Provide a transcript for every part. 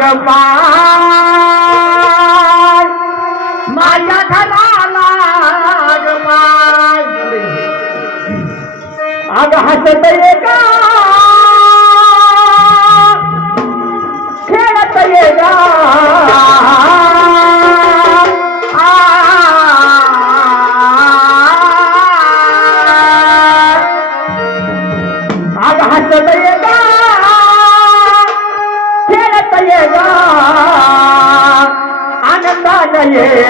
लागपाय माझ्या घराला लागपाय अग हसत चाहिए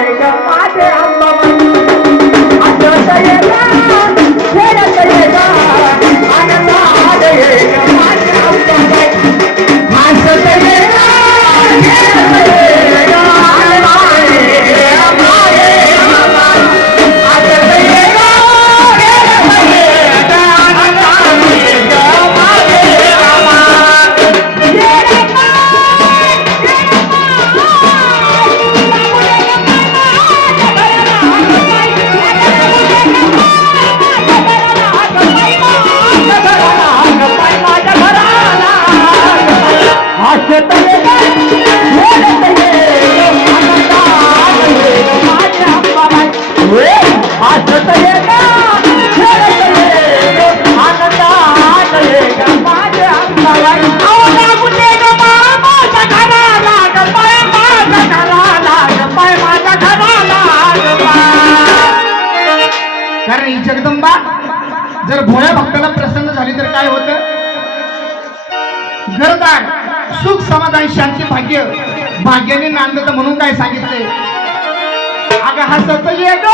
जर भोळ्या भक्ताला प्रसन्न झाली तर काय होत? गरदार सुख समाधान शांती भाग्य. भाग्याने नांदत म्हणून काय सांगितले अग हसत ये ग